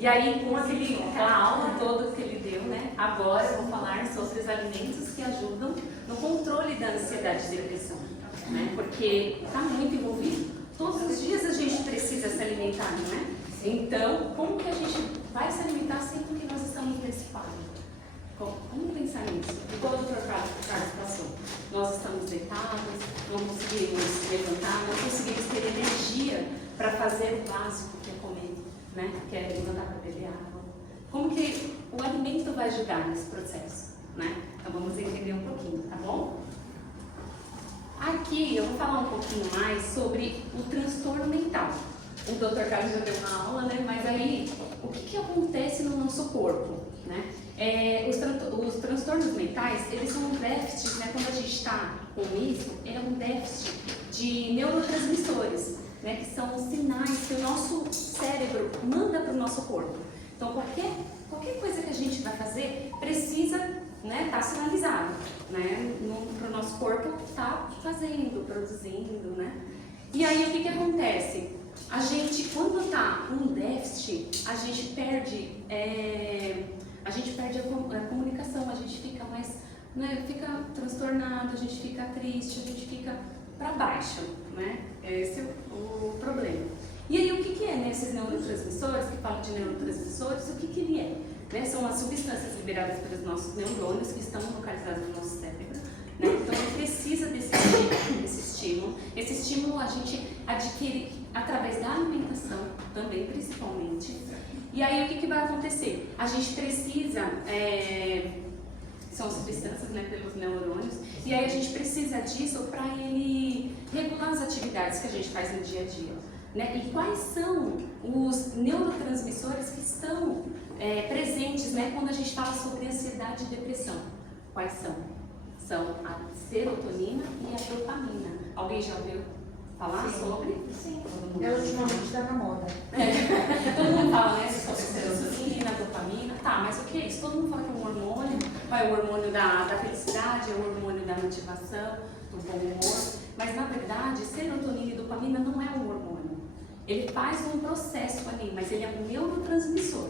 E aí, com aquela aula toda que ele deu, né? Agora eu vou falar sobre os alimentos que ajudam no controle da ansiedade e depressão, né? Porque está muito envolvido. Todos os dias a gente precisa se alimentar, não é? Então, como que a gente vai se alimentar sempre que nós estamos nesse quadro? Vamos pensar nisso. Igual o Dr. Carlos passou. Nós estamos deitados, não conseguimos levantar, não conseguimos ter energia para fazer o básico, que é comer, né? Que é levantar para beber água. Como que o alimento vai ajudar nesse processo, né? Então vamos entender um pouquinho, tá bom? Aqui eu vou falar um pouquinho mais sobre o transtorno mental. O Dr. Carlos já deu uma aula, né? Mas aí, o que acontece no nosso corpo, né? Os transtornos mentais, eles são um déficit, né? Quando a gente está com isso, é um déficit de neurotransmissores, né? Que são os sinais que o nosso cérebro manda para o nosso corpo. Então, qualquer coisa que a gente vai fazer precisa, né, tá sinalizado, né? Para o nosso corpo tá fazendo, produzindo, né? E aí, o que acontece? A gente, quando está com um déficit, a gente perde a comunicação, a gente fica mais, né, fica transtornado, a gente fica triste, a gente fica para baixo, né? Esse é o problema. E aí, o que é nesses neurotransmissores, que falam de neurotransmissores, o que ele é? Né? São as substâncias liberadas pelos nossos neurônios que estão localizados no nosso cérebro. Né? Então, ele precisa desse estímulo. Esse estímulo a gente adquire através da alimentação, também, principalmente. E aí, o que vai acontecer? A gente precisa, são substâncias, né, pelos neurônios, e aí a gente precisa disso para ele regular as atividades que a gente faz no dia a dia. Né? E quais são os neurotransmissores que estão presentes, né, quando a gente fala sobre ansiedade e depressão? Quais são? São a serotonina e a dopamina. Alguém já ouviu falar sobre? Sim. Ultimamente está na moda. Todo mundo fala, né, sobre serotonina, dopamina. Tá, mas o que é isso? Todo mundo fala que é um hormônio. É o hormônio da felicidade, é o hormônio da motivação, do bom humor. Mas, na verdade, serotonina e dopamina não é um hormônio. Ele faz um processo ali, mas ele é um neurotransmissor,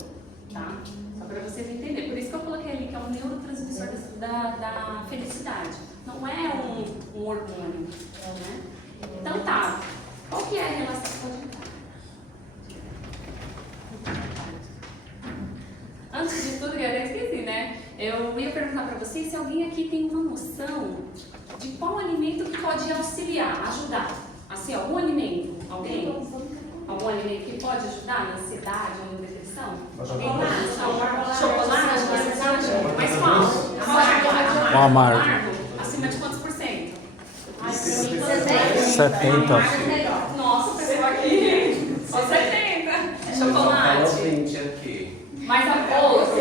tá? Só para vocês entenderem. Por isso que eu coloquei ali que é um neurotransmissor da felicidade. Não é um hormônio, né? Então tá, qual que é a relação? Antes de tudo, eu até esqueci, né? Eu ia perguntar para vocês se alguém aqui tem uma noção de qual alimento que pode auxiliar, ajudar. Assim, algum alimento? Alguém? Algum alimento que pode ajudar na ansiedade ou na depressão? Chocolate? Mas qual? O amargo. Acima de quantos por cento? 70. Nossa, pessoal aqui. Só 70. Chocolate. 20 aqui. Mas a bolsa.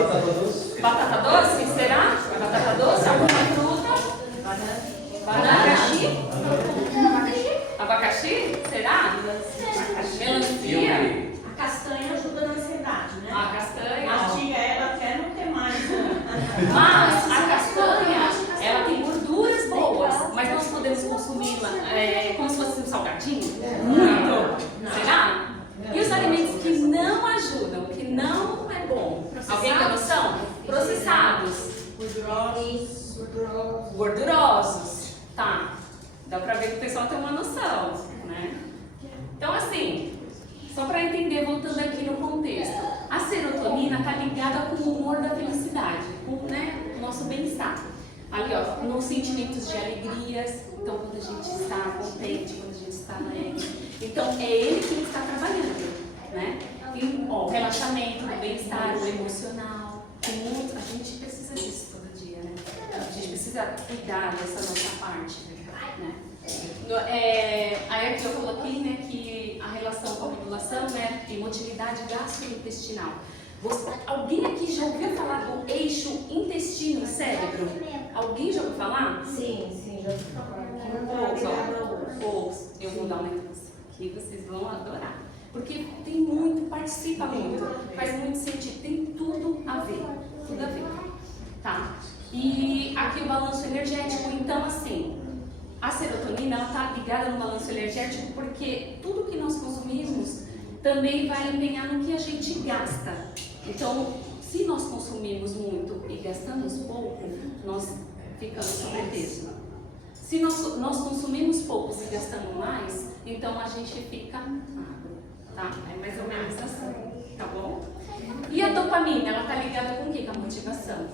Batata doce. Batata doce? Será? Batata doce? Alguma fruta? Banana? Abacaxi? Será? Melancia? A castanha ajuda na ansiedade, né? A castanha. Mastiga ela até não ter mais. Mas a castanha, ela tem gorduras boas, mas nós podemos consumi-la como se fosse um salgadinho? Muito! Será? E os alimentos que não ajudam, que não é bom? Alguém tem noção? Processados. Gordurosos. Tá. Dá pra ver que o pessoal tem uma noção, né? Então, assim, só para entender, voltando aqui no contexto, a serotonina está ligada com o humor da felicidade, com, né, o nosso bem-estar. Ali, ó, nos sentimentos de alegrias, então quando a gente está contente, quando a gente está alegre. Então, é ele que está trabalhando, né? E, ó, o relaxamento, o bem-estar, o emocional. A gente precisa disso todo dia, né? A gente precisa cuidar dessa nossa parte, né? Aí aqui eu coloquei, né, que a relação com a população, né, e motilidade gastrointestinal. Alguém aqui já ouviu falar do eixo intestino-cérebro? Alguém já ouviu falar? Sim, já ouvi falar. Poucos. Eu vou dar uma introdução aqui, vocês vão adorar. Porque tem muito, participa muito, faz muito sentido, tem tudo a ver. Tudo a ver. Tá? E aqui o balanço energético, então assim, A serotonina, ela está ligada no balanço energético porque tudo que nós consumimos também vai empenhar no que a gente gasta. Então, se nós consumimos muito e gastamos pouco, nós ficamos sobrepeso. Se nós consumimos pouco e gastamos mais, então a gente fica magro, tá? É mais ou menos assim, tá bom? E a dopamina, ela está ligada com o quê? Com a motivação,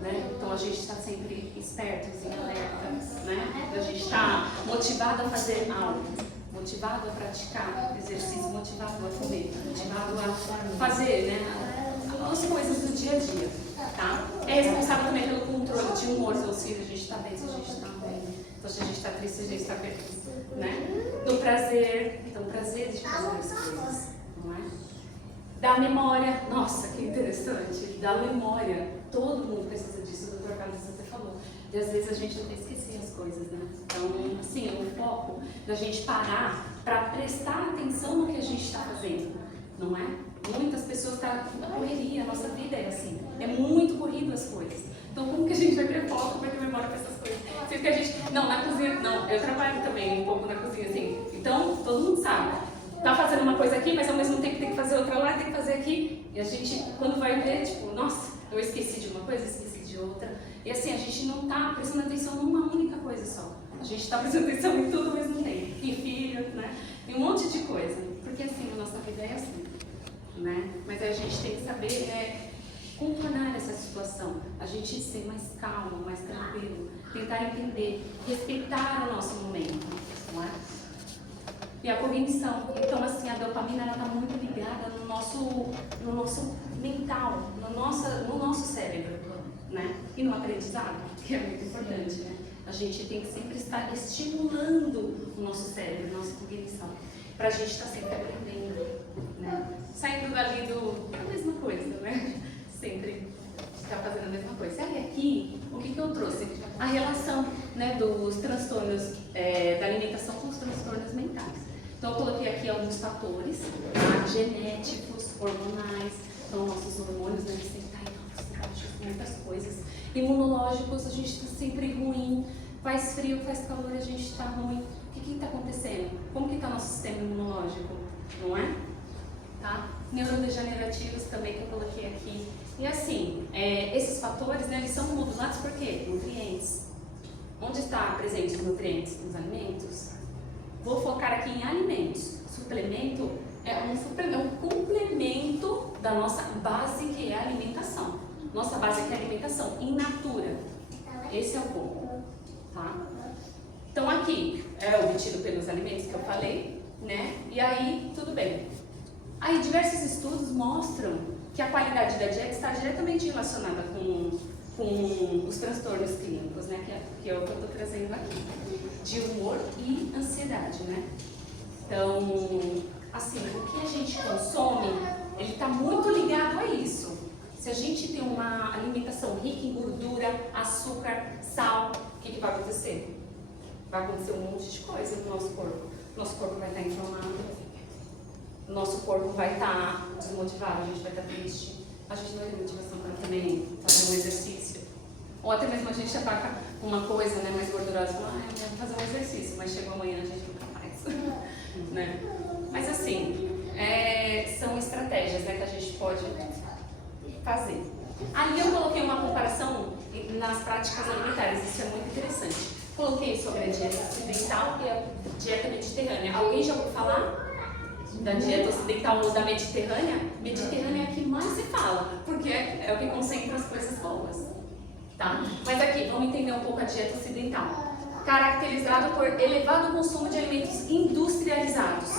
né? Então a gente está sempre esperto, assim, alerta, né? A gente está motivado a fazer algo, motivado a praticar exercício, motivado a comer, motivado a fazer, né? As coisas do dia a dia, tá? É responsável também pelo controle de humor, ou se a gente está bem, se a gente está bem, então se a gente está triste, se a gente está feliz, né? Do prazer, então prazer de fazer as coisas, não é? Da memória, nossa, que interessante, da memória, todo mundo precisa disso, o Dr. Carlos até falou, e às vezes a gente até esquecer as coisas, né? Então, assim, o foco da gente parar para prestar atenção no que a gente está fazendo, não é? Muitas pessoas estão na correria, a nossa vida é assim, é muito corrido as coisas. Então, como que a gente vai ter foco, vai ter memória para essas coisas? Se que a gente, não, na cozinha, não, eu trabalho também um pouco na cozinha, assim, então, todo mundo sabe. Tá fazendo uma coisa aqui, mas ao mesmo tempo tem que fazer outra lá, tem que fazer aqui. E a gente, quando vai ver, tipo, nossa, eu esqueci de uma coisa, esqueci de outra. E assim, a gente não tá prestando atenção numa única coisa só. A gente tá prestando atenção em tudo ao mesmo tempo. Em filho, né? Em um monte de coisa. Porque assim, a nossa vida é assim, né? Mas a gente tem que saber contornar essa situação. A gente ser mais calmo, mais tranquilo. Tentar entender, respeitar o nosso momento, não é? E a cognição. Então, assim, a dopamina ela está muito ligada no nosso mental, no nosso cérebro, né? E no aprendizado, que é muito importante, né? A gente tem que sempre estar estimulando o nosso cérebro, a nossa cognição, para a gente estar sempre aprendendo, né? Saindo dali da mesma coisa, né? Sempre estar fazendo a mesma coisa. E aqui, o que eu trouxe? A relação, né, dos transtornos da alimentação com os transtornos mentais. Então, eu coloquei aqui alguns fatores, tá? Genéticos, hormonais, então nossos hormônios devem sempre estar em baixos, muitas coisas. Imunológicos, a gente está sempre ruim, faz frio, faz calor, a gente está ruim. O que está acontecendo? Como que está nosso sistema imunológico? Não é? Tá? Neurodegenerativos também que eu coloquei aqui. E assim, esses fatores, né, eles são modulados por quê? Nutrientes. Onde está presente os nutrientes? Nos alimentos. Vou focar aqui em alimentos. Suplemento é um complemento da nossa base, que é a alimentação. Nossa base que é a alimentação, in natura. Esse é o ponto, tá? Então aqui é obtido pelos alimentos que eu falei, né? E aí, tudo bem. Aí diversos estudos mostram que a qualidade da dieta está diretamente relacionada com os transtornos clínicos, né? Que é o que eu estou trazendo aqui. De humor e ansiedade, né? Então, assim, o que a gente consome, ele está muito ligado a isso. Se a gente tem uma alimentação rica em gordura, açúcar, sal, o que vai acontecer? Vai acontecer um monte de coisa no nosso corpo. Nosso corpo vai estar inflamado, nosso corpo vai estar desmotivado, a gente vai estar triste, a gente não vai ter motivação para também fazer um exercício. Ou até mesmo a gente ataca uma coisa, né, mais gordurosa, fala, eu quero fazer um exercício, mas chegou amanhã a gente nunca faz. Né? Mas assim, são estratégias, né, que a gente pode fazer. Ali eu coloquei uma comparação nas práticas alimentares, isso é muito interessante. Coloquei sobre a dieta ocidental e a dieta mediterrânea. Alguém já ouviu falar da dieta ocidental ou da mediterrânea? Mediterrânea é a que mais se fala, porque é o que concentra as coisas boas. Tá? Mas aqui, vamos entender um pouco a dieta ocidental. Caracterizada por elevado consumo de alimentos industrializados.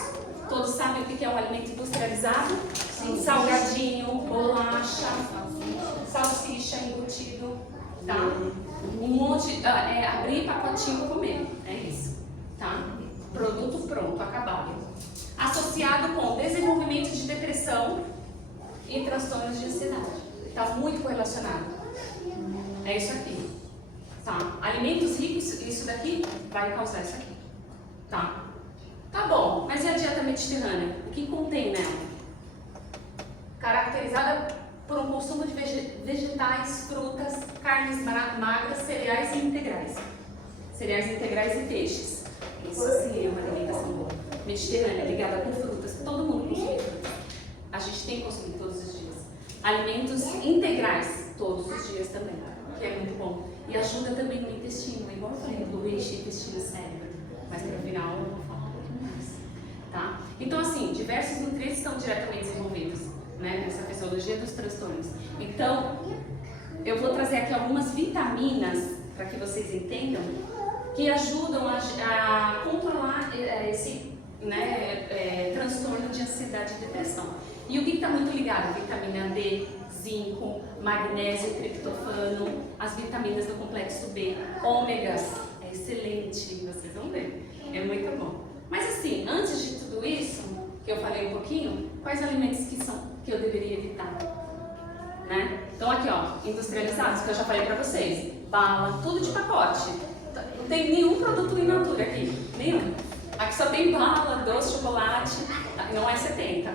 Todos sabem o que é um alimento industrializado? Sim. Salgadinho, bolacha, salsicha, embutido, tá? Um monte, abrir pacotinho e comer, é isso, tá? Produto pronto, acabado. Associado com desenvolvimento de depressão e transtornos de ansiedade. Está muito correlacionado. É isso aqui, tá? Alimentos ricos, isso daqui vai causar isso aqui, tá? Tá bom, mas e a dieta mediterrânea? O que contém nela? Caracterizada por um consumo de vegetais, frutas, carnes magras, cereais e integrais. cereais integrais e peixes. Isso sim é uma alimentação boa. Mediterrânea, ligada com frutas, todo mundo consome frutas. A gente tem que consumir todos os dias. Alimentos integrais, todos os dias também, que é muito bom. E ajuda também no intestino, igual eu falei, do eixo intestino e cérebro. Mas no final eu vou falar um pouquinho mais. Tá? Então, assim, diversos nutrientes estão diretamente envolvidos, né, nessa fisiologia dos transtornos. Então, eu vou trazer aqui algumas vitaminas para que vocês entendam que ajudam a controlar esse, né, transtorno de ansiedade e depressão. E o que está muito ligado? Vitamina D, zinco, magnésio, triptofano, as vitaminas do complexo B, ômegas, é excelente, vocês vão ver, é muito bom. Mas assim, antes de tudo isso, que eu falei um pouquinho, quais alimentos que eu deveria evitar? Né? Então aqui ó, industrializados, que eu já falei pra vocês, bala, tudo de pacote. Não tem nenhum produto in natura aqui, nenhum. Aqui só tem bala, doce, chocolate, não é 70.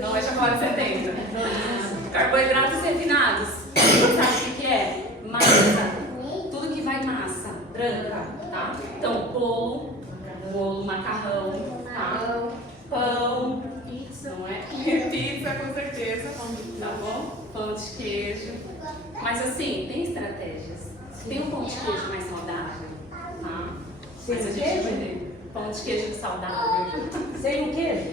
Não é chocolate 70. Carboidratos refinados, sabe o que é? Massa, tudo que vai massa, branca, tá? Então bolo, macarrão, tá? Pão, pizza, não é? Pizza com certeza, tá bom? Pão de queijo. Mas assim, tem estratégias. Tem um pão de queijo mais saudável, tá? Mas a gente vai ter pão de queijo saudável. Sem o queijo?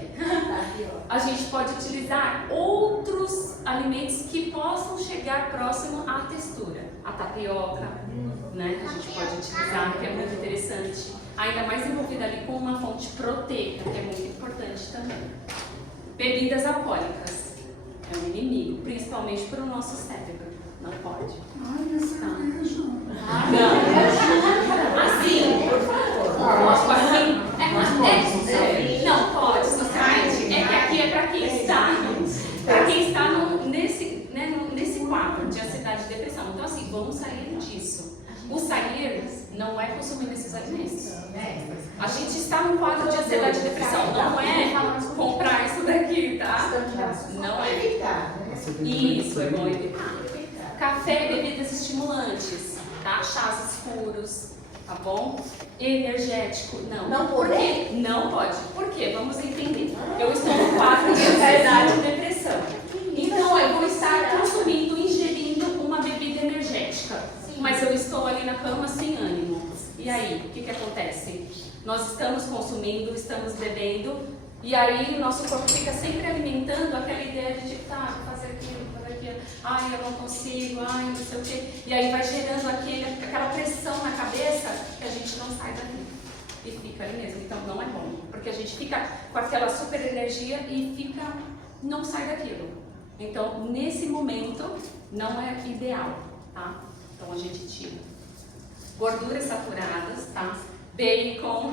A gente pode utilizar outros alimentos que possam chegar próximo à textura. A tapioca, né? A gente pode utilizar, que é muito interessante. Ainda mais envolvida ali com uma fonte proteica, que é muito importante também. Bebidas alcoólicas é um inimigo, principalmente para o nosso cérebro. Não pode. Ai, essa Não. Assim, por favor. Não pode, socialmente. É que aqui é para quem está nesse quadro de ansiedade e depressão. Então assim, vamos sair disso. O sair não é consumir esses alimentos. A gente está num quadro de ansiedade e depressão. Não é comprar isso daqui, tá? Não é. Isso, é bom evitar. Café e bebidas estimulantes, tá? Chás escuros, tá bom? Energético, não. Não Por pode? quê? Não pode. Por quê? Vamos entender. Eu estou no quadro de ansiedade e depressão. Então eu vou estar consumindo, ingerindo uma bebida energética. Mas eu estou ali na cama sem ânimo. E aí, o que acontece? Nós estamos consumindo, estamos bebendo, e aí o nosso corpo fica sempre alimentando aquela ideia de fazer aquilo, ai, eu não consigo, ai, não sei o quê. E aí vai gerando aquela pressão na cabeça que a gente não sai dali. E fica ali mesmo. Então não é bom. Porque a gente fica com aquela super energia e não sai daquilo. Então, nesse momento, não é ideal, tá? Então a gente tira. Gorduras saturadas, tá? Bacon,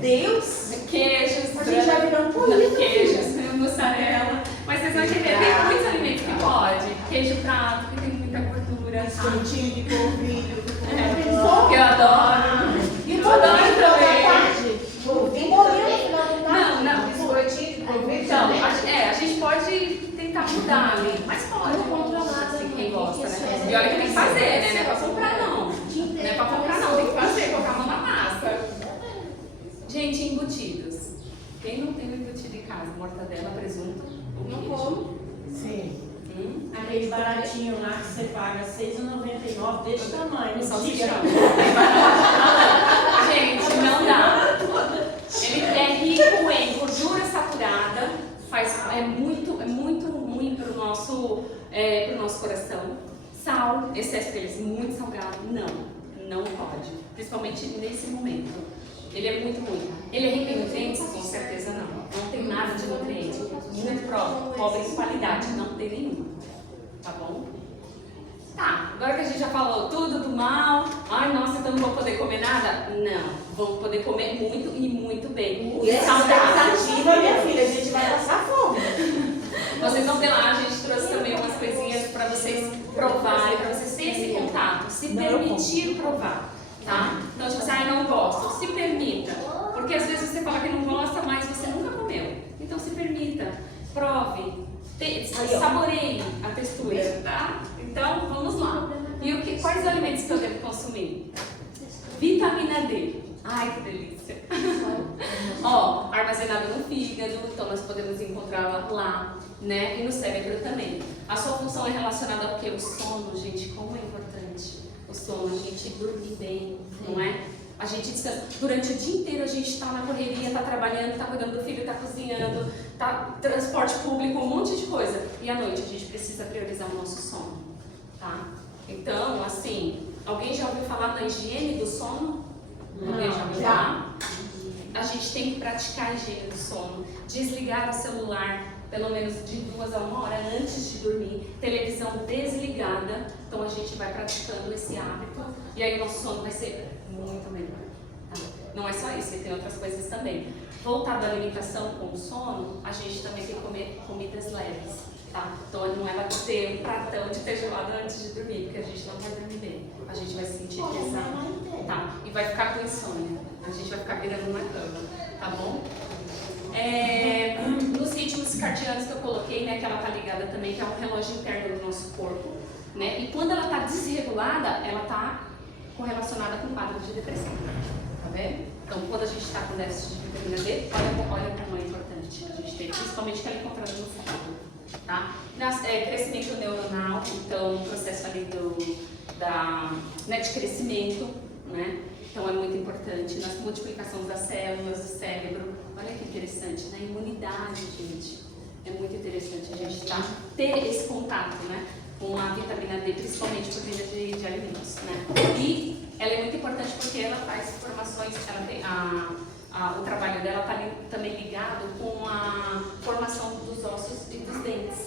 Deus! queijos, A gente já virou um político. queijos, mussarela. Mas vocês vão entender, tem muitos alimentos que pode. Queijo prato, que tem muita gordura, tá? Santinho de polvilho. Que eu adoro. E Eu adoro também. Não. Biscoitinho de polvilho. Então, a gente pode tentar mudar ali, mas pode controlar assim, quem gosta, né? E olha que tem que fazer, né? Não é pra comprar não. Não é pra comprar não, tem que fazer, colocar a mão na massa. Gente, embutidos. Quem não tem um embutido em casa? Mortadela, presunto, Não como. Sim. Aquele baratinho lá que você paga R$6,99 desse tamanho. Salsichão. Gente, não dá. Ele é rico em gordura saturada, é muito ruim para o nosso coração. Sal, excesso deles, muito salgado, não pode. Principalmente nesse momento. Ele é muito ruim. Ele é rico em nutrientes? Com certeza não. Não tem nada de nutriente. Muito pobre em qualidade, não tem nenhum. Tá bom? Tá, agora que a gente já falou tudo do mal, ai nossa, então não vou poder comer nada? Não, vamos poder comer muito e muito bem. E essa saudável. expectativa, minha filha, a gente vai passar fome. Vocês vão ver lá, a gente trouxe também umas coisinhas para vocês provarem, para vocês terem esse contato, se permitir provar, tá? Então, tipo assim, eu não gosto, se permita. Porque às vezes você fala que não gosta, mas você nunca comeu. Então se permita, prove, saboreie a textura, tá? Então, vamos lá. E quais alimentos que eu devo consumir? Vitamina D. Ai, que delícia. Ó, armazenado no fígado, então nós podemos encontrá-la lá, né? E no cérebro também. A sua função é relacionada ao quê? O sono, gente, como é importante o sono, a gente dormir bem, não é? A gente descansa. Durante o dia inteiro a gente está na correria, está trabalhando, está cuidando do filho, está cozinhando, tá transporte público, um monte de coisa. E à noite a gente precisa priorizar o nosso sono, tá? Então, assim, alguém já ouviu falar na higiene do sono? Alguém já ouviu falar? A gente tem que praticar a higiene do sono, desligar o celular pelo menos de 2 a 1 hora antes de dormir, televisão desligada, então a gente vai praticando esse hábito e aí o nosso sono vai ser muito melhor. Tá? Não é só isso, tem outras coisas também. Voltado à alimentação com o sono, a gente também tem que comer comidas leves, tá? Então não é ter um pratão de feijoada antes de dormir, porque a gente não vai dormir bem, a gente vai se sentir pesado, tá? E vai ficar com insônia, a gente vai ficar virando na cama, tá bom? Nos ritmos circadianos que eu coloquei, né, que ela tá ligada também, que é um relógio interno do nosso corpo, né? E quando ela tá desregulada, ela tá correlacionada com quadro de depressão, tá vendo? Então, quando a gente está com déficit de vitamina D, olha como é importante a gente ter, principalmente que ela é encontrada no fígado, tá? Crescimento neuronal, então, o processo ali de crescimento, né? Então, é muito importante. Na multiplicação das células do cérebro, olha que interessante, na imunidade, gente. É muito interessante a gente ter esse contato, né? Com a vitamina D, principalmente por via de alimentos, né? E ela é muito importante porque ela faz formações, ela tem o trabalho dela está também ligado com a formação dos ossos e dos dentes,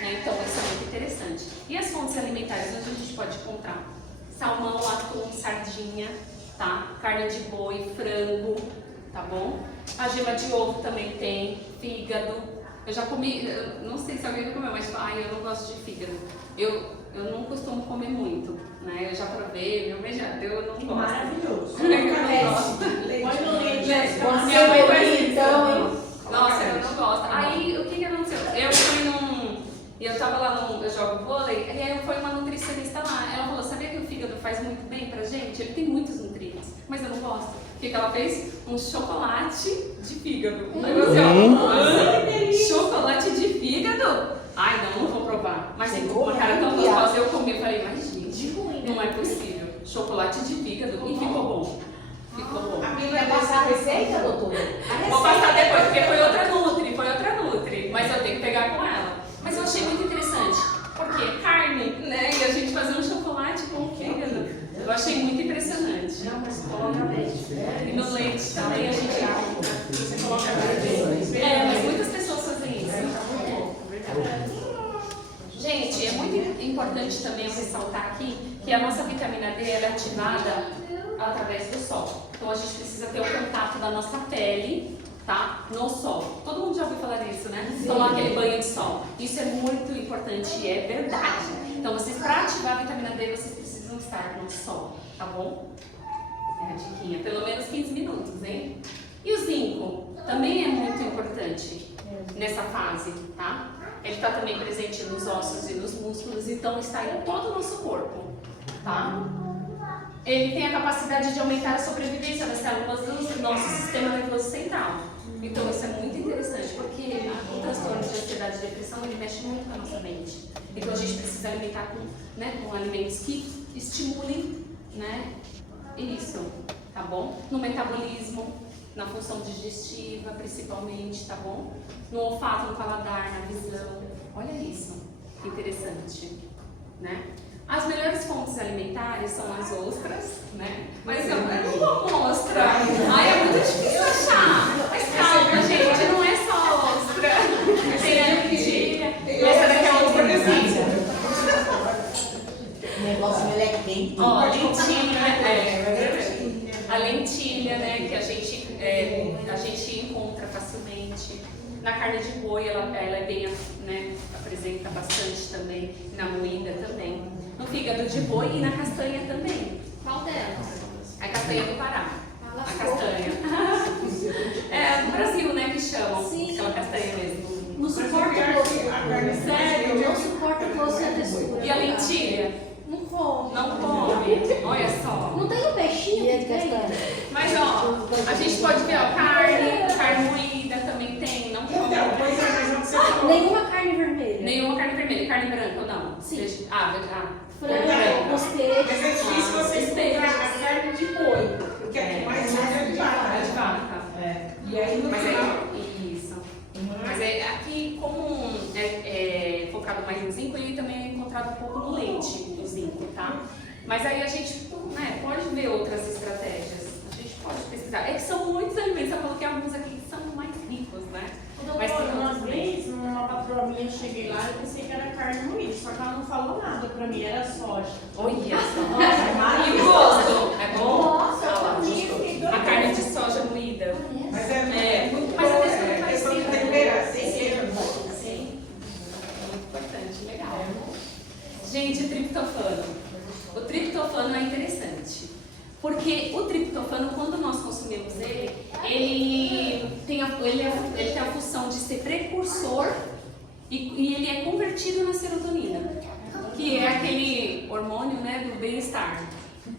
né? Então isso é muito interessante. E as fontes alimentares, onde a gente pode encontrar? Salmão, atum, sardinha, tá? Carne de boi, frango, tá bom? A gema de ovo também tem, fígado. Eu já comi, não sei se alguém já comeu, mas eu não gosto de fígado. Eu não costumo comer muito, né? Eu já provei, meu já deu, eu não gosto. Maravilhoso. Eu não gosto. Põe no leite. Minha mãe faz isso. então, hein? Nossa, eu não gosto. Aí, o que aconteceu? Eu fui eu tava lá eu jogo vôlei, e aí foi uma nutricionista lá. Ela falou, sabia que o fígado faz muito bem pra gente? Ele tem muitos nutrientes, mas eu não gosto. O que ela fez? Um chocolate de fígado. Chocolate de fígado? Ai, não vou provar. Mas tem uma cara tão gostosa, eu comi e falei, mas gente, não é possível. Chocolate de fígado, e ficou bom. Ficou bom. A minha vai passar a receita, doutor? Vou passar depois, porque foi outra Nutri, mas eu tenho que pegar com ela. Mas eu achei muito interessante, porque carne, né, e a gente fazer um chocolate com fígado, eu achei muito impressionante. Não, mas coloca leite. E no leite também a gente você coloca leite. Mas muitas pessoas fazem isso. Gente, é muito importante também eu ressaltar aqui que a nossa vitamina D ela é ativada através do sol. Então a gente precisa ter o contato da nossa pele, tá? No sol. Todo mundo já ouviu falar disso, né? Tomar aquele banho de sol. Isso é muito importante e é verdade. Então vocês, para ativar a vitamina D, vocês precisam estar no sol, tá bom? É a diquinha. Pelo menos 15 minutos, hein? E o zinco também é muito importante nessa fase, tá? Ele está também presente nos ossos e nos músculos, então está em todo o nosso corpo, tá? Ele tem a capacidade de aumentar a sobrevivência das células do nosso sistema nervoso central. Então isso é muito interessante, porque o transtorno de ansiedade e depressão, ele mexe muito com a nossa mente. Então a gente precisa alimentar com alimentos que estimulem, né, isso, tá bom? No metabolismo, na função digestiva, principalmente, tá bom? No olfato, no paladar, na visão. Olha isso, que interessante, né? As melhores fontes alimentares são as ostras, né? Mas eu não vou mostrar. Ai, é muito difícil achar. Mas calma, gente, não é só ostra. Tem a lentilha. Essa daqui é outra coisinha. O negócio é quente. Ó, a lentilha, a lentilha, né? Que a gente encontra facilmente. Na carne de boi, ela é bem, né? Apresenta bastante também. Na moída também. No fígado de boi e na castanha também. Qual delas? A castanha do Pará. A castanha. É do Brasil, né, que chamam. Sim. Aquela castanha mesmo. Não suporta a carne sério, não suporta doce a textura. E a lentilha? Não come. Não come. Olha só. Não tem um peixinho que tem? Mas ó, a gente pode ver, ó, carne moída também tem, não come. Então, pois é, mas é o que você falou. Nenhuma carne vermelha. Nenhuma carne vermelha, carne branca ou não? Sim. Frango, Os peixes. Mas é difícil você encontrar a carne de boi, porque aqui mais usa é de é de vaca. vaca. É. E aí no Mas final. isso. Mas aqui, como é focado mais no zinco, ele também é encontrado um pouco no leite, o zinco, tá? Mas aí a gente pode ver outras estratégias. A gente pode pesquisar. É que são muitos alimentos, eu coloquei alguns aqui que são mais ricos, né? Mas tem Uma outros vez, uma patroa minha, eu cheguei lá e pensei que era carne moída, só que ela não falou nada pra mim, era soja. Olha só. Nossa, é E o maravilhoso. gosto? É bom? Nossa, eu Ah, comi, fiquei a carne de soja moída. Mas É, muito mas bom, a questão é é questão de parecida. temperar, sem Sim. ser. Sim. Muito importante, legal. Gente, triptofano. O triptofano é interessante. Porque o triptofano, quando nós consumimos ele tem a função de ser precursor e ele é convertido na serotonina, que é aquele hormônio, né, do bem-estar,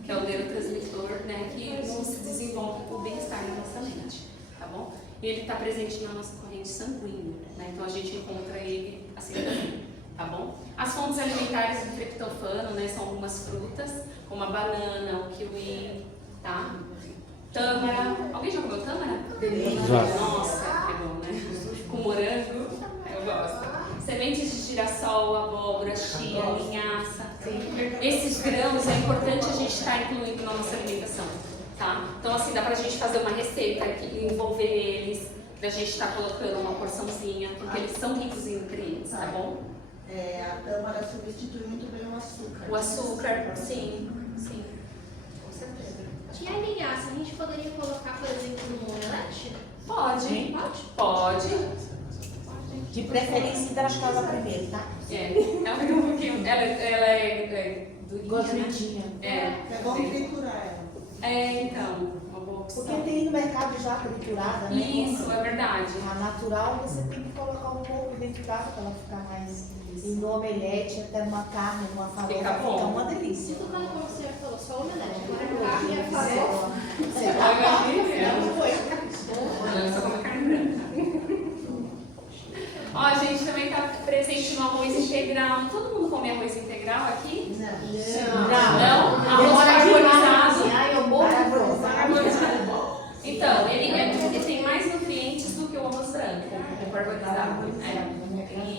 que é o neurotransmissor, né, que nos desenvolve o bem-estar na nossa mente, tá bom? E ele está presente na nossa corrente sanguínea, né, então a gente encontra ele assim também, tá bom? As fontes alimentares do triptofano, né, são algumas frutas, como a banana, o kiwi, tá? Tâmara. Alguém já comeu tâmara? Já. Nossa, que bom, né? Com morango, eu gosto. Sementes de girassol, abóbora, chia, linhaça. Esses grãos é importante a gente estar incluindo na nossa alimentação, tá? Então assim, dá pra gente fazer uma receita que envolver eles, da gente estar colocando uma porçãozinha, porque eles são ricos em nutrientes, tá bom? A tâmara substitui muito bem o açúcar. O açúcar, sim, sim, com certeza. E a linhaça, a gente poderia colocar, por exemplo, no omelete? Pode, pode. De preferência das casas primeiro, tá? Ela fica um pouquinho. Ela é durinha, né? Gordinha. É bom triturar ela. Então, uma boa opção. Porque tem no mercado já triturada, né? Isso, é verdade. A natural você tem que colocar um pouco dentro d'água para ela ficar mais. E no omelete, até numa carne, numa farofa, Fica bom. uma delícia. Tudo como você falou, só omelete. Agora carne e a farofa. Ela só come carne branca. Ó, a gente também está presente no arroz integral. Todo mundo come arroz integral aqui? Não? Arroz carbonizado. Ai, eu morro de fome. Carbonizado é bom? Então, ele tem mais nutrientes do que o arroz branco, o carbonizado.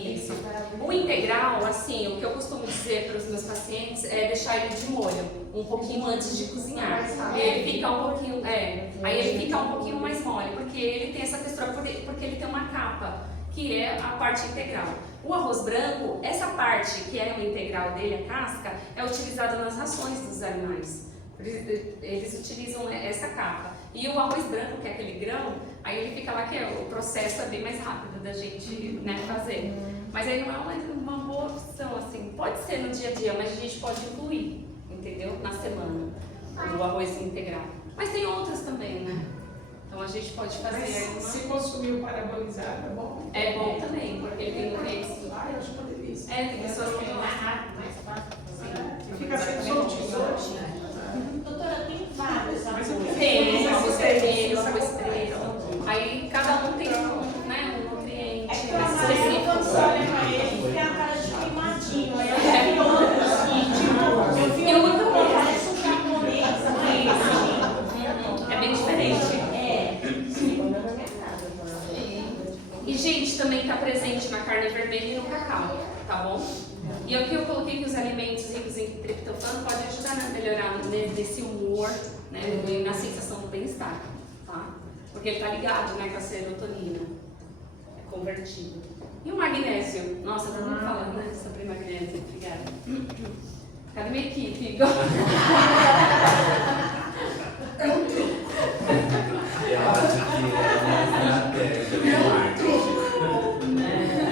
Isso. O integral, assim, o que eu costumo dizer para os meus pacientes é deixar ele de molho um pouquinho antes de cozinhar. Ele fica um pouquinho, aí ele fica um pouquinho mais mole, porque ele tem essa textura, porque ele tem uma capa, que é a parte integral. O arroz branco, essa parte que é o integral dele, a casca, é utilizada nas rações dos animais. Eles utilizam essa capa. E o arroz branco, que é aquele grão, aí ele fica lá, que o processo é bem mais rápido da gente fazer. Mas aí não é uma boa opção, assim. Pode ser no dia a dia, mas a gente pode incluir, entendeu? Na semana, o arroz integral. Mas tem outras também, né? Então a gente pode fazer aí Mas uma... se consumir o parabolizado, é bom? É bom também, porque ele tem nutrientes. Ah, eu acho uma delícia. Tem pessoas que Mais rápido, mais fácil. Fica sempre soltinho. Doutora, tem vários arroz. tem arroz vermelho, arroz preto. Aí cada um tem um nutriente É que eu amarelo, específico. quando você olha pra ele, tem a cara de queimadinho. Aí eu vi outro assim, tipo, eu vi outro, parece um japonês, não é esse? É bem diferente. E, gente, também está presente na carne vermelha e no cacau, tá bom? E aqui eu coloquei que os alimentos ricos em triptofano podem ajudar a melhorar nesse humor, né, e na sensação do bem-estar, tá? Porque ele está ligado, né, com a serotonina, é convertido. E o magnésio? Nossa, todo mundo falando, né, sobre magnésio, obrigada. Cadê minha equipe? Eu acho que é uma estratégia de marketing.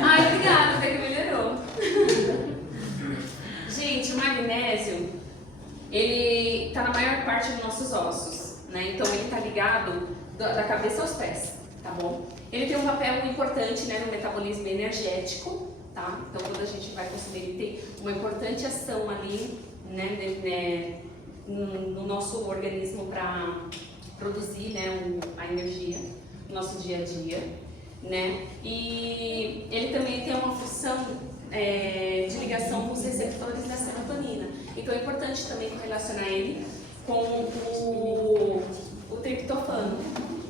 Ai, obrigada, até que melhorou. Gente, o magnésio, ele tá na maior parte dos nossos ossos, né? Então ele tá ligado da cabeça aos pés, tá bom? Ele tem um papel importante, né, no metabolismo energético, tá? tá? Então quando a gente vai consumir, ele tem uma importante ação ali, né, no nosso organismo para produzir, né, a energia no nosso dia a dia, né? E ele também tem uma função de ligação com os receptores da serotonina. Então é importante também relacionar ele com o triptofano,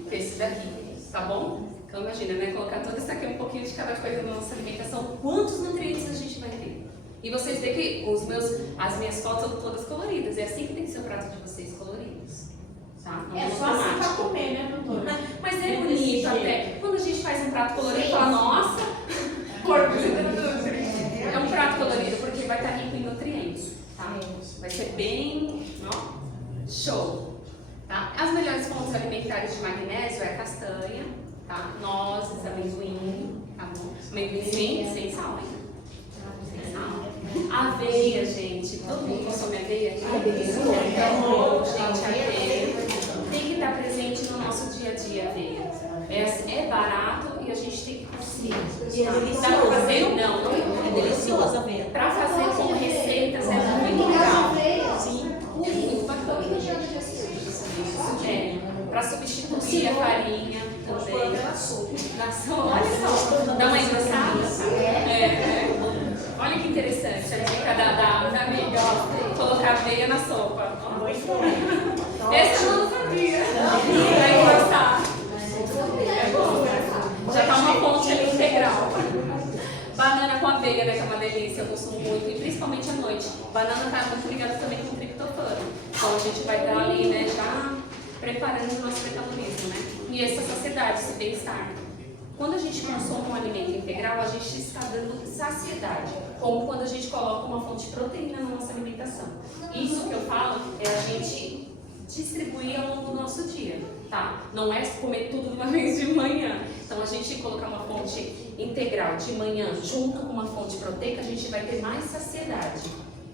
que é esse daqui, tá bom? Então imagina, né? Colocar todo isso aqui, um pouquinho de cada coisa na nossa alimentação, quantos nutrientes a gente vai ter? E vocês veem que as minhas fotos são todas coloridas, é assim que tem que ser o prato de vocês, coloridos. Tá? Não É só assim pra automático. comer, né, doutora? Mas é bonito até. Quando a gente faz um prato colorido, fala, nossa, corpo. É um prato colorido porque vai estar rico em nutrientes, tá? Vai ser bem, ó, show. Tá? As melhores fontes alimentares de magnésio é a castanha, tá? Nozes, amendoim, tá bom? Amendoim sem sal ainda. Sem sal. Aveia, gente. Todo mundo consome aveia? Gente, aveia tem que estar presente no nosso dia a dia, aveia. É barato e a gente tem que conseguir. E é delicioso. Dá pra fazer? Não, não É delicioso a aveia. Pra fazer com receitas é muito legal. Sim. É muito bacana. Pra substituir a farinha também. Na sopa. Olha só, dá uma engrossada. Olha que interessante a dica da amiga, ó, colocar aveia na sopa. Essa eu não sabia. Pra engrossar. É bom. Já tá uma fonte ali integral. Banana com aveia, né, que é uma delícia, eu consumo muito, e principalmente à noite. Banana tá muito ligada também com triptofano. Então a gente vai estar ali, né, já preparando o nosso metabolismo, né? E essa saciedade, esse bem-estar. Quando a gente consome um alimento integral, a gente está dando saciedade, como quando a gente coloca uma fonte de proteína na nossa alimentação. Isso que eu falo é a gente distribuir ao longo do nosso dia, tá? Não é comer tudo de uma vez de manhã. Então a gente colocar uma fonte integral de manhã junto com uma fonte proteica, a gente vai ter mais saciedade.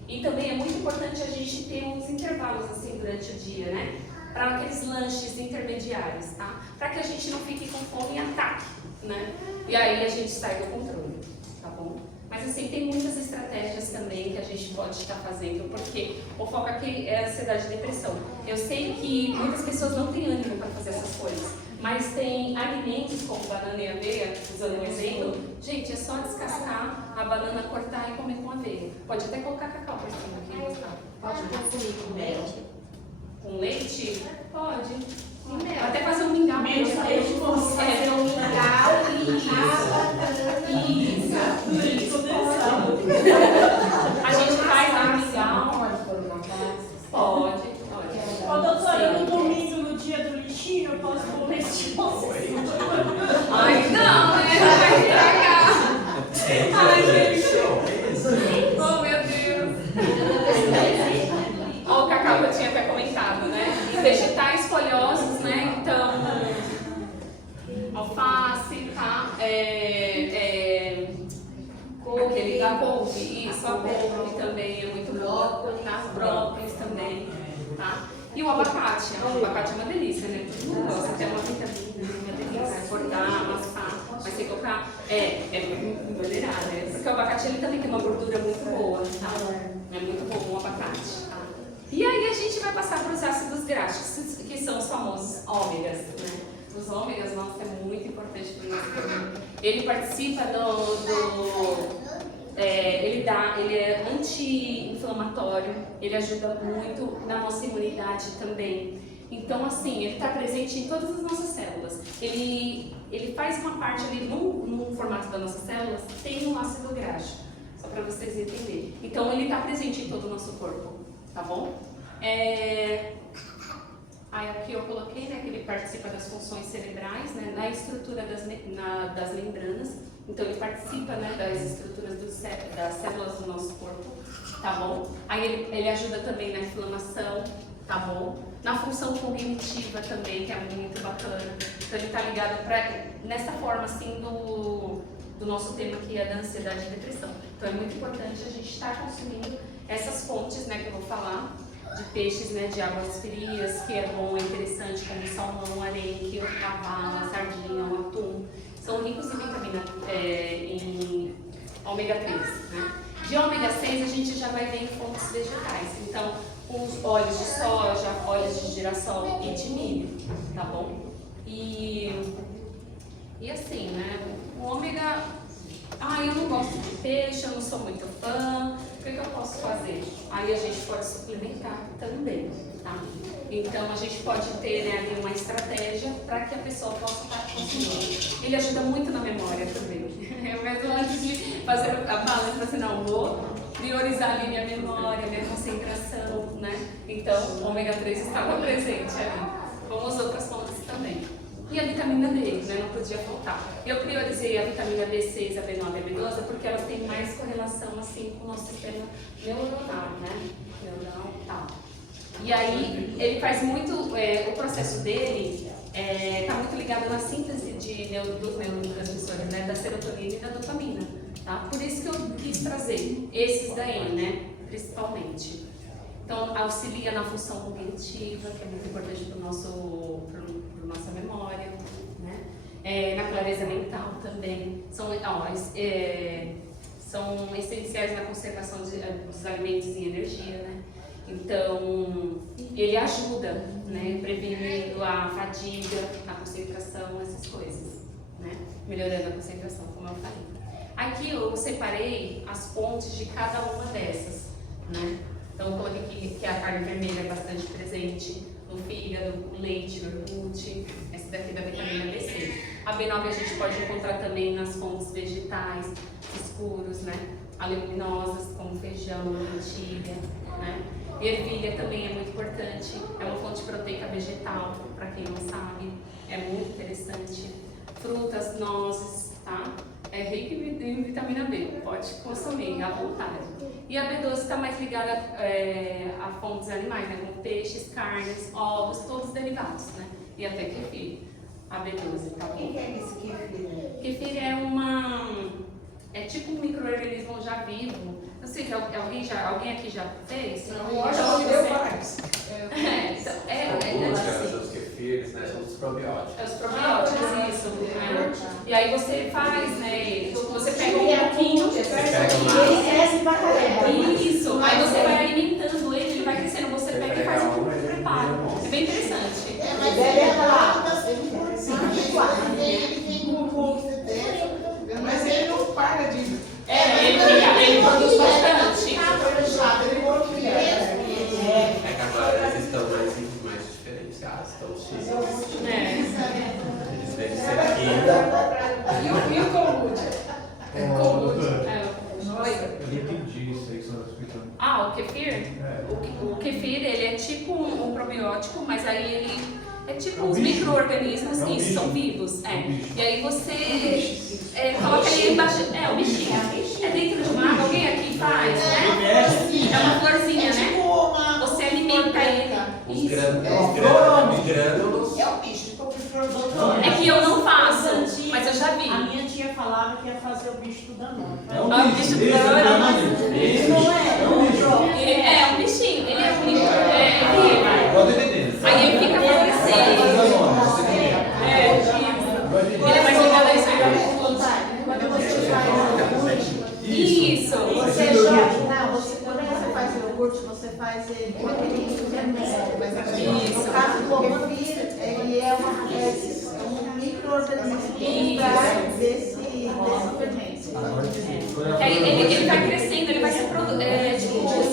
E também é muito importante a gente ter uns intervalos assim durante o dia, né? Para aqueles lanches intermediários, tá? Para que a gente não fique com fome e ataque, né? E aí a gente sai do controle, tá bom? Mas assim, tem muitas estratégias também que a gente pode estar fazendo, porque o foco aqui é ansiedade e depressão. Eu sei que muitas pessoas não têm ânimo para fazer essas coisas, mas tem alimentos como banana e aveia, usando um exemplo, gente, é só descascar a banana, cortar e comer com aveia. Pode até colocar cacau por cima aqui, Gustavo. Pode consumir com mel. Com leite? Pode. Com mel. Até fazer um mingau. Menos leite, você fazer um mingau e leite condensado. A gente faz um mingau. Pode. Ô, doutora, no domingo, no dia do lixinho, eu posso comer esse doce? Ai, não, né? Vai estragar. Ai, gente. Oh, meu Deus. Olha o cacau que eu tinha até comentado, né? Vegetais folhosos, né? Então, alface, tá? Couve, a couve, isso, a couve também é muito boa, tá? Brócolis também, tá? E o abacate é uma delícia, né? Todo mundo gosta, tem uma vitamina, uma delícia, cortar, amassar, mas tem que colocar, moderar, né? Porque o abacate ele também tem uma gordura muito boa, tá? É muito bom o abacate, tá? E aí a gente vai passar para os ácidos graxos, que são os famosos ômegas, né? Os ômegas, nossa, é muito importante para o nosso corpo. Ele participa ele é anti-inflamatório, ele ajuda muito na nossa imunidade também. Então, assim, ele está presente em todas as nossas células. Ele faz uma parte ali no formato das nossas células, tem um ácido graxo, só para vocês entenderem. Então, ele está presente em todo o nosso corpo, tá bom? Aí aqui eu coloquei, né, que ele participa das funções cerebrais, né, na estrutura das membranas. Então ele participa, né, das estruturas das células do nosso corpo, tá bom? Aí ele ajuda também na inflamação, tá bom? Na função cognitiva também, que é muito bacana. Então ele tá ligado nessa forma assim do nosso tema que é da ansiedade e depressão. Então é muito importante a gente estar consumindo essas fontes, né, que eu vou falar, de peixes, né, de águas frias, que é bom, é interessante, como o salmão, o arenque, o cavalo, a sardinha, o atum. São ricos em vitamina, em ômega 3, né? De ômega 6 a gente já vai ver em fontes vegetais. Então, os óleos de soja, óleos de girassol e de milho, tá bom? E assim, né? O ômega... eu não gosto de peixe, eu não sou muito fã. O que eu posso fazer? Aí a gente pode suplementar também, tá? Então a gente pode ter, né, ali uma estratégia para que a pessoa possa estar consumindo. Ele ajuda muito na memória também. Eu mesmo antes de fazer a palestra, assim, não, vou priorizar ali minha memória, minha concentração, né? Então o ômega 3 estava presente ali, como as outras fontes também. E a vitamina D, né, não podia faltar. Eu priorizei a vitamina B6, a B9 e a B12 porque elas têm mais correlação assim, com o nosso sistema neuronal, né? Neuronal e tal. E aí, ele faz muito, o processo dele está muito ligado na síntese dos neurotransmissores, né? Da serotonina e da dopamina, tá? Por isso que eu quis trazer esses daí, né? Principalmente. Então, auxilia na função cognitiva, que é muito importante para nossa memória, né? Na clareza mental também. São essenciais na conservação dos alimentos e energia, né? Então, ele ajuda, né? Prevenindo a fadiga, a concentração, essas coisas, né? Melhorando a concentração, como eu falei. Aqui eu separei as fontes de cada uma dessas, né? Então, eu coloquei aqui que a carne vermelha é bastante presente no fígado, no leite, no iogurte, essa daqui da vitamina B6. A B9 a gente pode encontrar também nas fontes vegetais, escuros, né? Leguminosas, como feijão, lentilha, né? Ervilha também é muito importante, é uma fonte proteica vegetal, para quem não sabe, é muito interessante. Frutas, nozes, tá? É rico em vitamina B, pode consumir à vontade. E a B12 está mais ligada a fontes animais, né? Como peixes, carnes, ovos, todos derivados, né? E até kefir, a B12, tá bom? O que é esse kefir? Kefir é tipo um micro-organismo já vivo. Não sei se alguém aqui já fez? Eu acho que deu vários. Os kefirs, né, são os probióticos. É os probióticos, isso. E aí você faz, né? Você pega um pouquinho. Isso. Aí você vai alimentando ele vai crescendo. Você pega e faz um preparo. É bem interessante. Mas ele não para de... Ele produz bastante. É que agora eles estão mais diferenciados, estão X. Eles devem ser aqui. E o kombucha? Eu não entendi isso aí que você estava explicando. O kefir? O kefir, ele é tipo um probiótico, mas aí ele é tipo uns micro-organismos, isso, são vivos. E aí você coloca ele embaixo. É o bichinho. É dentro de uma água, alguém aqui faz, né? É uma florzinha, né? Você alimenta ele. Os grânulos. É o bicho, estou precisando. É que eu não faço, mas eu já vi. A minha tia falava que ia fazer o bicho do Danone. O bicho do Danone. Esse Não é? é um bicho. É um bichinho, ele é um vivo. Pode entender. Aí ele fica florescendo. Ele é mais ligado a isso aí. Quando você faz Isso. você joga, quando você faz o iogurte, você faz ele com aquele fermento. Isso. No caso do kefir, ele é um micro-organismo que tem lugar desse fermento. Ele vai crescendo, ele vai se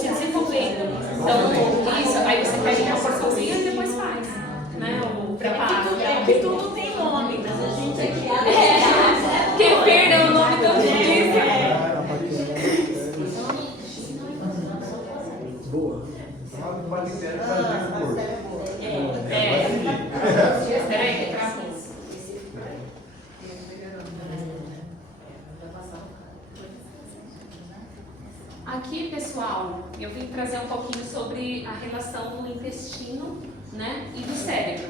desenvolvendo. Então, isso, aí você pega uma porçãozinha e depois faz, né? O preparo. É que tudo tem nome, mas a gente aqui Quem perdeu o nome tão difícil. Boa. Uma bactéria faz bem pro corpo. Espera aí que travou. Aqui, pessoal, eu vim trazer um pouquinho sobre a relação do intestino, né, e do cérebro.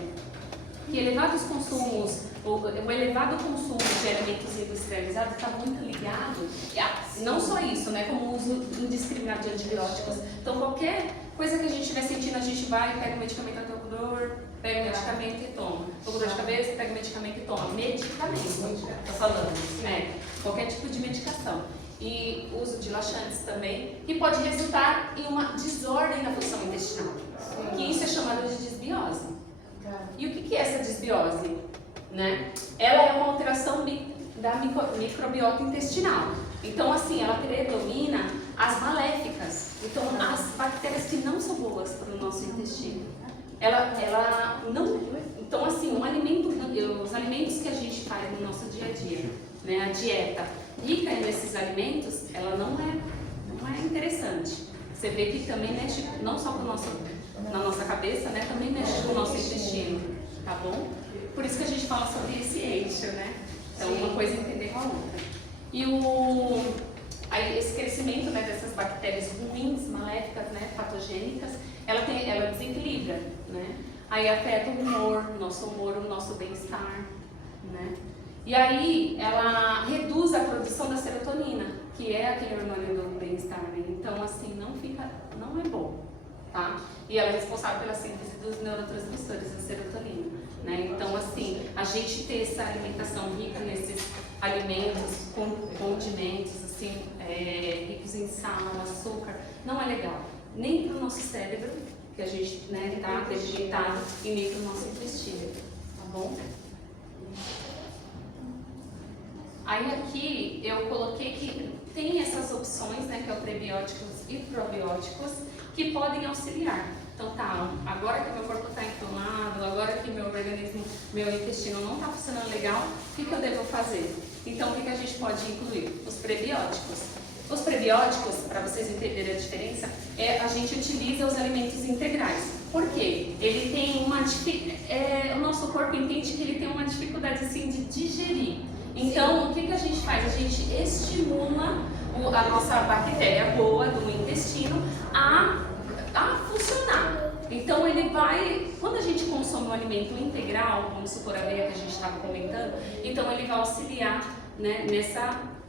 Que elevados consumos, o elevado consumo de alimentos industrializados está muito ligado, não só isso, né, como o uso indiscriminado de antibióticos. Então, qualquer coisa que a gente estiver sentindo, a gente vai, pega um medicamento até com dor, pega um medicamento e toma. Tô com dor de cabeça, pega um medicamento e toma. Medicamento, tô falando, né? Qualquer tipo de medicação. e uso de laxantes também, que pode resultar em uma desordem na função intestinal, que isso é chamado de disbiose. E o que é essa disbiose? Né? Ela é uma alteração da microbiota intestinal. Então, assim, ela predomina as maléficas. Então, as bactérias que não são boas para o nosso intestino. Ela não... Então, assim, os alimentos que a gente faz no nosso dia a dia, né, a dieta rica nesses alimentos, ela não é interessante. Você vê que também mexe não só na nossa cabeça, né, também mexe com o nosso intestino, tá bom? Por isso que a gente fala sobre esse eixo, né? Então, uma coisa entender com a outra. E aí, esse crescimento, né, dessas bactérias ruins, maléficas, né, patogênicas, ela desequilibra, né? Aí afeta o humor, o nosso bem-estar, né? E aí ela reduz a produção da serotonina, que é aquele hormônio do bem-estar, né? Então, assim, não é bom, tá? E ela é responsável pela síntese dos neurotransmissores, a serotonina, né? Então, assim, a gente ter essa alimentação rica nesses alimentos, condimentos, assim, ricos em sal, açúcar, não é legal. Nem para o nosso cérebro, que a gente, né, está acreditado, e nem para o nosso intestino, tá bom? Aí aqui eu coloquei que tem essas opções, né, que é o prebióticos e probióticos, que podem auxiliar. Então tá, agora que meu corpo está inflamado, agora que meu organismo, meu intestino não está funcionando legal, o que eu devo fazer? Então o que a gente pode incluir? Os prebióticos. Os prebióticos, para vocês entenderem a diferença, a gente utiliza os alimentos integrais. Por quê? Ele tem o nosso corpo entende que ele tem uma dificuldade assim de digerir. Então, o que a gente faz? A gente estimula a nossa bactéria boa do intestino a funcionar. Então, ele vai, quando a gente consome um alimento integral, vamos supor a aveia que a gente estava comentando, então ele vai auxiliar, né,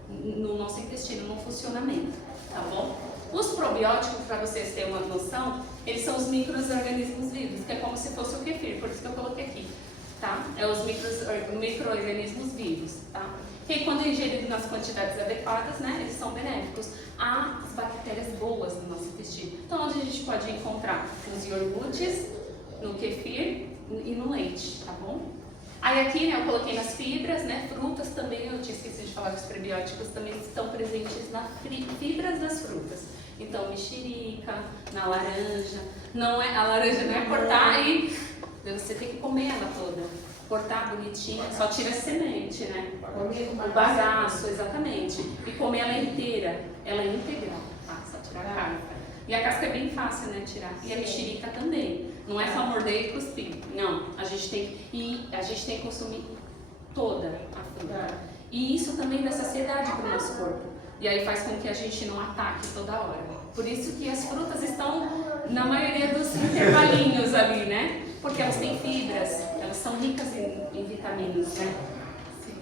no nosso intestino, no funcionamento, tá bom? Os probióticos, para vocês terem uma noção, eles são os micro-organismos vivos, que é como se fosse o kefir, por isso que eu coloquei aqui. Tá? É os micro-organismos vivos, tá? E quando ingeridos nas quantidades adequadas, né, eles são benéficos às bactérias boas do nosso intestino. Então, onde a gente pode encontrar nos iogurtes, no kefir e no leite, tá bom? Aí aqui, né, eu coloquei nas fibras, né, frutas também, eu tinha esquecido de falar que os prebióticos também estão presentes nas fibras das frutas. Então, mexerica, na laranja, a laranja não é cortar e você tem que comer ela toda, cortar bonitinha, só tira a semente, né? O bagaço, exatamente. E comer ela inteira, ela é integral, tá? Só tirar a casca. E a casca é bem fácil, né, tirar. E a mexerica também. Não é só morder e cuspir. Não, a gente tem que consumir toda a fruta. E isso também dá saciedade para o nosso corpo. E aí faz com que a gente não ataque toda hora. Por isso que as frutas estão na maioria dos intervalinhos ali, né? Porque elas têm fibras, elas são ricas em vitaminas, né? Sim.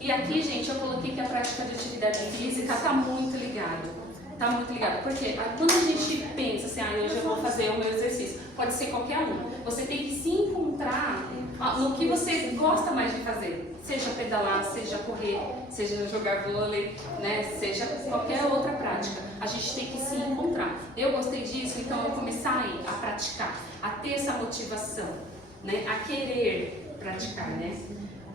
E aqui, gente, eu coloquei que a prática de atividade física está muito ligada. Tá muito ligado, porque quando a gente pensa assim, hoje eu vou fazer o meu exercício, pode ser qualquer um. Você tem que se encontrar no que você gosta mais de fazer. Seja pedalar, seja correr, seja jogar vôlei, né? Seja qualquer outra prática. A gente tem que se encontrar. Eu gostei disso, então eu começar a praticar, a ter essa motivação, né? A querer praticar, né?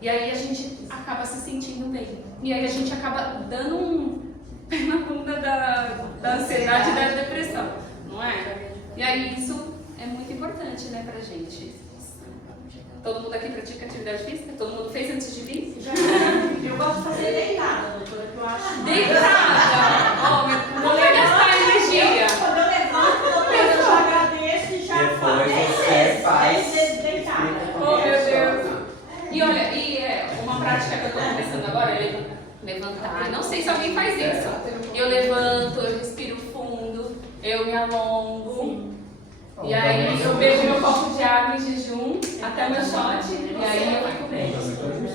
E aí a gente acaba se sentindo bem. E aí a gente acaba dando um pé na bunda da ansiedade e da depressão, não é? E aí isso é muito importante, né, pra gente. Todo mundo aqui pratica atividade física? Todo mundo fez antes de vir? Já. Eu gosto de fazer deitada, doutora, que eu acho. Deitada! Não vai gastar energia. Quando eu levanto, doutora, eu já agradeço e já Depois você faz. deitada. Oh, meu Deus! E olha, uma prática que eu tô começando agora é levantar. Não sei se alguém faz isso. Eu levanto, eu respiro fundo, eu me alongo. E aí eu bebo meu copo de água em jejum até meu shot, e aí eu fico bem.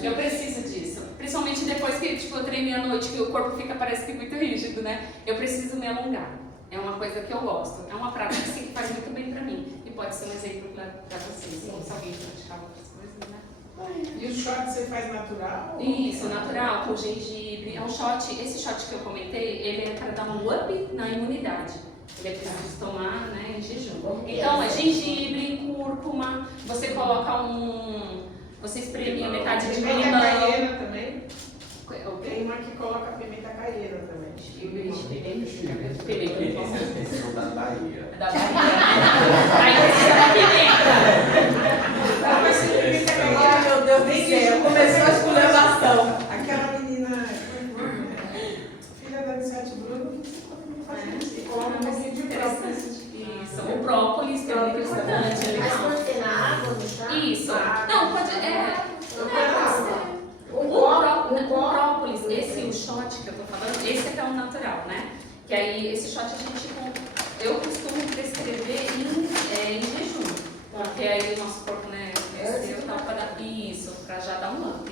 Eu preciso disso. Principalmente depois que eu treinei à noite, que o corpo parece que muito rígido, né? Eu preciso me alongar. É uma coisa que eu gosto. É uma prática assim, que faz muito bem pra mim. E pode ser um exemplo pra vocês. Se alguém praticar outras coisas, né? E o shot você faz natural? Isso, natural, com gengibre. É um shot, esse shot que eu comentei, ele é para dar um up na imunidade. Ele é preciso tomar, né, em jejum. Então, é gengibre, cúrcuma, você coloca você espreme metade de Pimenta limão. caieira também. Ok? Tem uma que coloca pimenta caieira também. Pimenta. Esses são da Bahia. Da Bahia. Aí precisa da pimenta. Ah, mas tem pimenta caieira. Ai, meu Deus do céu, começou a esculhambação. Aquela menina, filha da Vicente Bruno, que faz isso. Coloca um pouquinho de própolis. Isso, o própolis, que é muito importante. É Mas legal. pode ter na água, no chá? Isso. Não, pode. Um copo. Própolis, esse o shot que eu tô falando, esse aqui é o natural, né? Que aí esse shot a gente, eu costumo prescrever em jejum. Porque aí o nosso corpo, né, cresceu tal para dar isso, para já dar um up,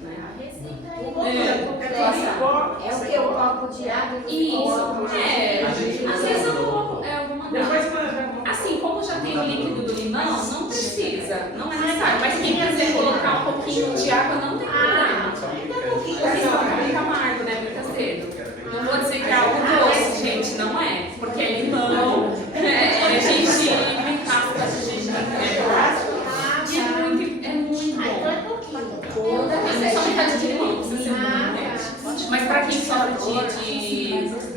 né? A receita aí. É o que? Um copo de água? Isso, às vezes eu coloco, eu vou mandar. Depois manda. Assim, como já tem o líquido do limão, não precisa, não é necessário. Mas quem quiser colocar um pouquinho de água, não tem problema. Porque fica amargo, né, muito cedo. Não vou dizer que é algo doce, gente, não é. Porque é limão, é gengibre, raspa de gengibre, é muito bom. Então é pouquinho. É só metade de limão, não precisa ser muito. Mas pra quem sofre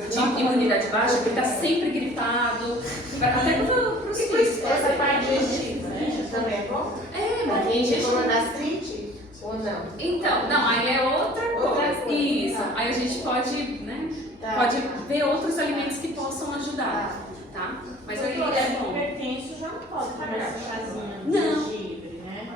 de imunidade baixa, que tá sempre gripado, até pros filhos. Essa parte digestiva também é bom? É, Pra mas quem gente. chegou na gastrite ou não? Então, não, aí é outra coisa. Isso. Tá. Aí a gente pode, né? Tá. Pode ver outros alimentos que possam ajudar, tá? Mas aí é bom. Hipertenso já não pode tomar esse chazinho de Não. gengibre, né?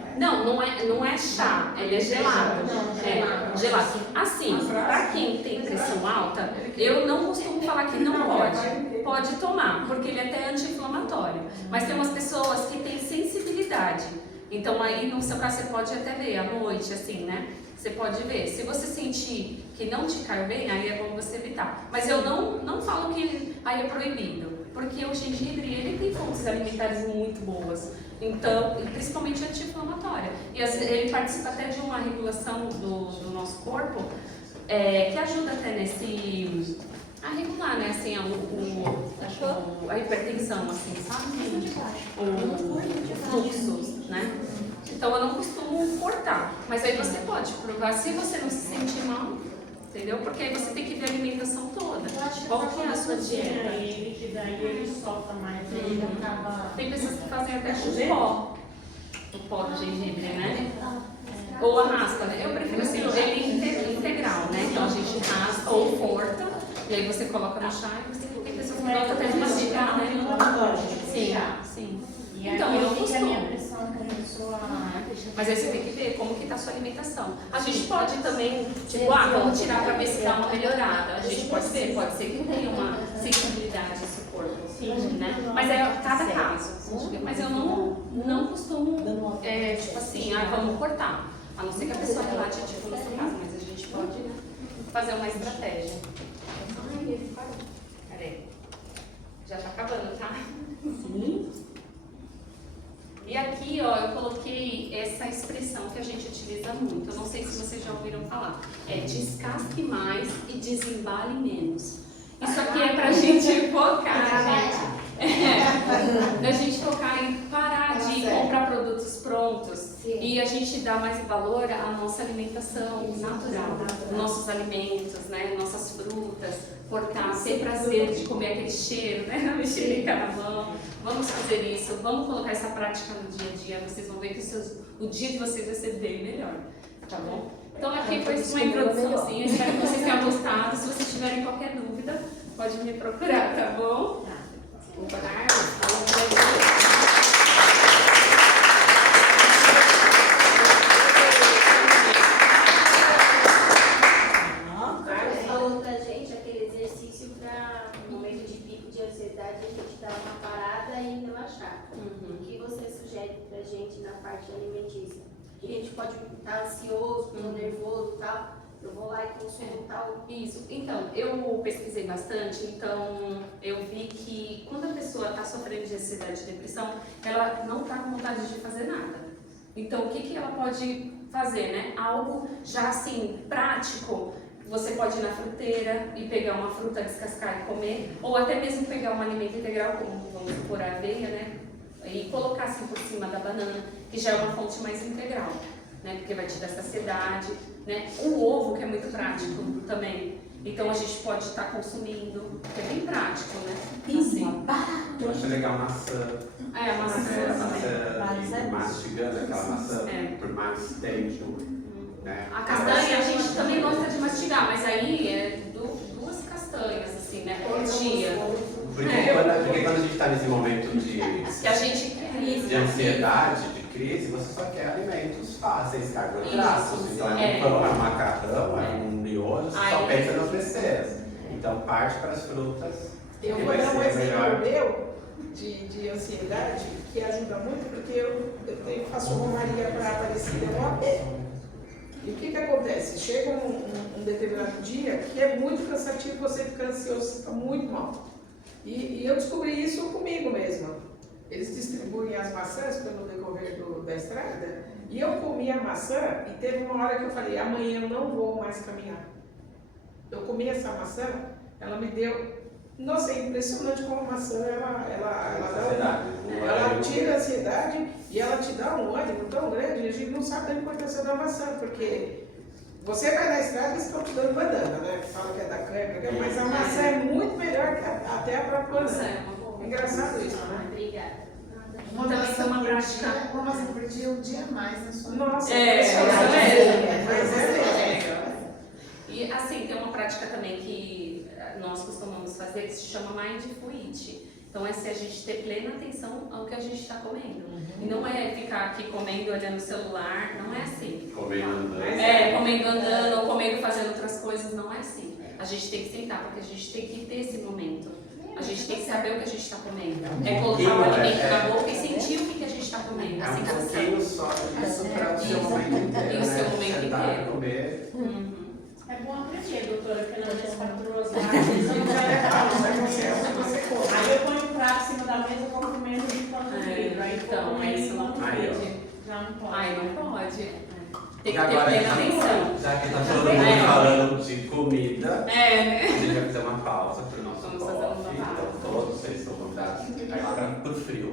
Não é chá, ele é gelado. É, gelado. Assim, pra quem tem pressão alta, eu não costumo falar que não pode. Pode tomar, porque ele é até anti-inflamatório. Mas tem umas pessoas que têm sensibilidade. Então aí no seu caso você pode até ver à noite, assim, né? Você pode ver. Se você sentir que não te caiu bem, aí é bom você evitar. Mas eu não falo que aí é proibido. Porque o gengibre, ele tem fontes alimentares muito boas. Então, principalmente anti-inflamatória. E ele participa até de uma regulação do nosso corpo, que ajuda até a regular, né, assim, a hipertensão, assim, sabe? O fluxo, né? Então eu não costumo cortar, mas aí você pode provar se você não se sentir mal, entendeu? Porque aí você tem que ver a alimentação toda. Qual que é a sua dieta? Ele que daí ele solta mais, ele acaba. Tem pessoas que fazem até com o pó do gengibre, né? Ou a raspa, né? Eu prefiro assim, ele integral, né? Então a gente raspa ou corta, e aí você coloca no chá e você tem pessoas que gostam até de mastigar, né? Sim, sim. Então, eu costumo. Mas aí você tem que ver como que tá a sua alimentação. A gente pode também, tipo, vamos tirar pra ver se dá uma melhorada. A gente pode ser que tenha uma sensibilidade nesse corpo, né? Mas é cada caso. Mas eu não costumo, tipo assim, vamos cortar. A não ser que a pessoa relate, tipo, no seu caso, mas a gente pode, né, fazer uma estratégia. Peraí. Já tá acabando, tá? Sim. E aqui, ó, eu coloquei essa expressão que a gente utiliza muito. Eu não sei se vocês já ouviram falar. É descasque mais e desembale menos. Isso aqui é pra gente focar, gente. Da gente focar em parar de comprar produtos prontos e a gente dar mais valor à nossa alimentação natural, nossos alimentos, né, nossas frutas, cortar, ter prazer de comer aquele cheiro, né, na mexerica na mão. Vamos fazer isso, vamos colocar essa prática no dia a dia, vocês vão ver que o dia de vocês vai ser bem melhor, tá bom? Então aqui foi uma introduçãozinha, espero que vocês tenham gostado. Se vocês tiverem qualquer dúvida, pode me procurar, tá bom? Falou pra gente aquele exercício para no momento de pico de ansiedade a gente dar uma parada e relaxar. O que você sugere pra gente na parte alimentícia? Que a gente pode estar ansioso, nervoso e tal. Eu vou lá e consumo tal. Isso, então, eu pesquisei bastante, então eu vi que quando a pessoa está sofrendo de ansiedade e depressão, ela não está com vontade de fazer nada. Então, o que, que ela pode fazer, né? Algo já assim, prático. Você pode ir na fruteira e pegar uma fruta, descascar e comer, ou até mesmo pegar um alimento integral, como vamos supor a aveia, né? E colocar assim por cima da banana, que já é uma fonte mais integral, né? Porque vai te dar saciedade, né? Um ovo, que é muito prático também. Então a gente pode estar consumindo, que é bem prático, né? Assim. Eu acho legal maçã. É, a maçã também. Mastigando aquela maçã por mais tempo. Né? A castanha a gente também gosta de mastigar, mas aí é duas castanhas, assim, né? Por dia. Porque quando a gente está nesse momento Que a gente quer de ansiedade, de crise, você só quer alimentos fáceis, carboidratos. Então é um macarrão, é um miojo, você só pensa nas besteiras. Então parte para as frutas. Eu vou dar um exemplo meu de ansiedade, que ajuda muito, porque eu faço romaria para Aparecida no AP. E o que acontece? Chega um determinado dia que é muito cansativo, você fica ansioso, fica muito mal. E eu descobri isso comigo mesma. Eles distribuem as maçãs pelo decorrer da estrada, e eu comi a maçã e teve uma hora que eu falei, amanhã eu não vou mais caminhar. Eu comi essa maçã, ela me deu... Nossa, é impressionante como a maçã, ela tira a ansiedade e ela te dá um ânimo tão grande, a gente não sabe da importância da maçã, porque você vai na estrada e estão te dando banana, né? Fala que é da cãibra, mas a maçã é muito melhor que até a própria banana. É engraçado isso, né? Obrigada. Uma maçã por dia, um dia a mais na sua vida. Nossa, Mas é mesmo. E assim, tem uma prática também que nós costumamos fazer que se chama Mindful Eat. Então é se a gente ter plena atenção ao que a gente está comendo. E não é ficar aqui comendo, olhando o celular, não é assim. Comendo andando. Comendo andando ou comendo fazendo outras coisas, não é assim. A gente tem que sentar, porque a gente tem que ter esse momento. A gente tem que saber o que a gente está comendo. É colocar o alimento na boca e sentir o que a gente está comendo. É um pouquinho só disso para o seu momento inteiro. E o seu momento inteiro. Comer. É bom aprender, doutora, porque não é patroas lá. Aí eu ponho o prato em cima da mesa e vou comendo de todo vidro. Aí Então, isso não pode. Já não pode. Ai, não pode. Tem que ter Agora, plena atenção. já que tá todo mundo falando de comida, né? a gente vai fazer uma pausa para o nosso Vamos fazer uma coffee. pausa. Então, todos vocês estão convidados para o frio.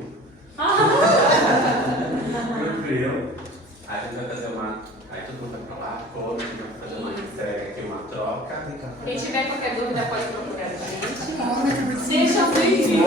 Pro frio. Aí a gente vai fazer uma... Aí todo mundo vai pra lá, come, a gente vai fazer uma entrega aqui, uma troca. Quem tiver qualquer dúvida pode procurar a gente. Seja bem-vindo.